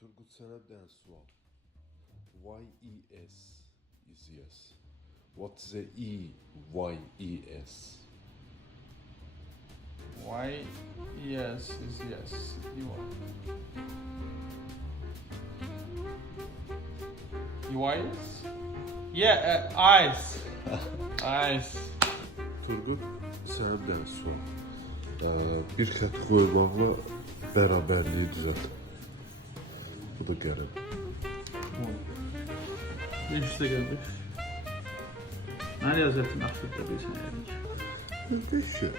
Turgut sana bir tane sual. YES is yes. What's the YES? Why? Yes is yes. You are. You eyes? Yeah, eyes. Eyes. Turgut sana bir tane sual. Bir xət qoymaqla bərabərliyi düzelt. Bu da qərib. İşte geldik. Nereye yazacaktın Afrika'da bir sene yedik? Değişir.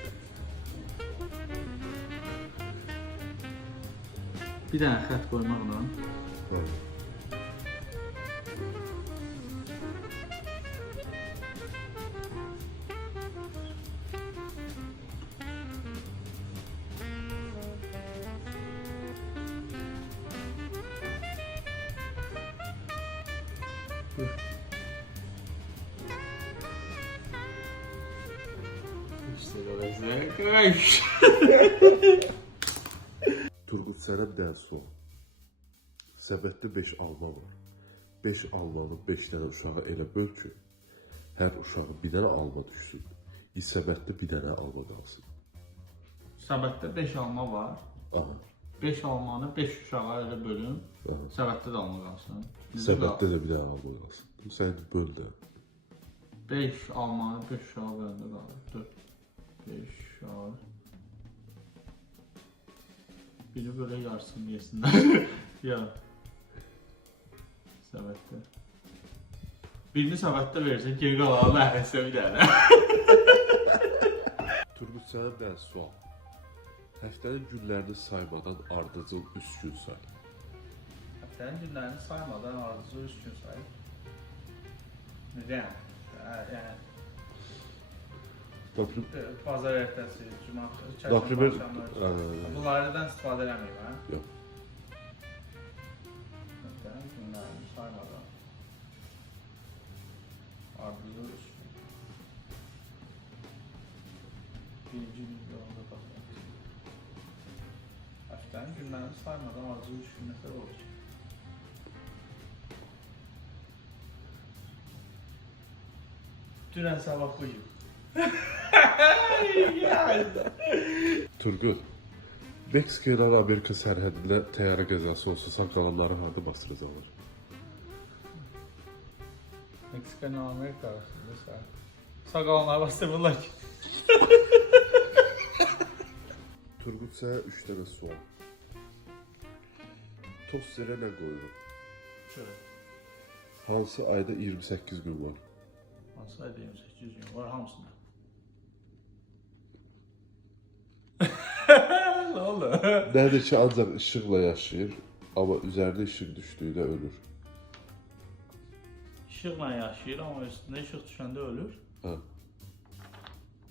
Bir tane xət qoymaqla İşte geldik. Turgut sana bir tane sual. Səbətdə 5 alma var. 5 almanı 5 dənə uşağa elə böl ki, hər uşağa bir dənə alma düşsün. Səbətdə bir dənə alma qalsın. Səbətdə 5 alma var. Aha. 5 almanı 5 uşağa elə bölün. Aha. Səbətdə də alma qalsın. Səbətdə də bir dənə alma qalsın. Sən böl də. 5 almanı 5 uşağa böləndə qalır. 4, 5 uşağı. Biri böyle yarısını yesinler. Ya. Səbətdə. Birini səbətdə verirsən, geri qalanı məhvəsə bir dənə. Turgut sana bir dənə sual. Həftənin günlərini saymadan ardıcıl 3 gün say. Həftənin günlərini saymadan ardıcıl 3 gün say. Neden? Yani pazar ertəsi, cumartesi, çarşamba axşamları. Bunlardan istifadə eləməyim, hə? Yox. Həftənin günlərini saymadan ardıcıl 3 gün. Birinci gündə onda baxaq. Həftənin günlərini saymadan ardıcıl 3 gün nəsə olur ki? Dünən sabah bugün. Turgut, Meksika ilə Amerika sərhədində təyyarə qəzası olsa sağ qalanları harda bastıracaqlar? Meksika ile Amerika arasında sağ kalanlar bastırırlar ki. Turgut sana 3 dənə sual. Tosterə nə qoyulur? Şöyle. Hansı ayda 28 gün var? Hansı ayda 28 gün var hamısında. Ne oldu? Nədir ki, ancaq işıqla yaşayır, amma üzərində işıq düşdüyündə ölür. İşıqla yaşayır ama üstünde ışık düşəndə ölür. Hə,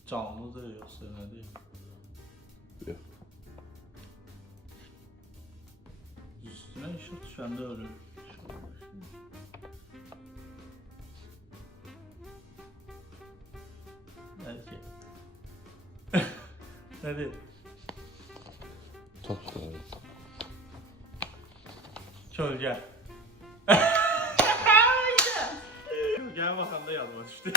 Canlıdır yoksa ne değil. yox. Üstüne ışık düşəndə ölür. Nədir ki? Nədir? Tap da. Kölge. Kölgeye bakanda yazma düştü.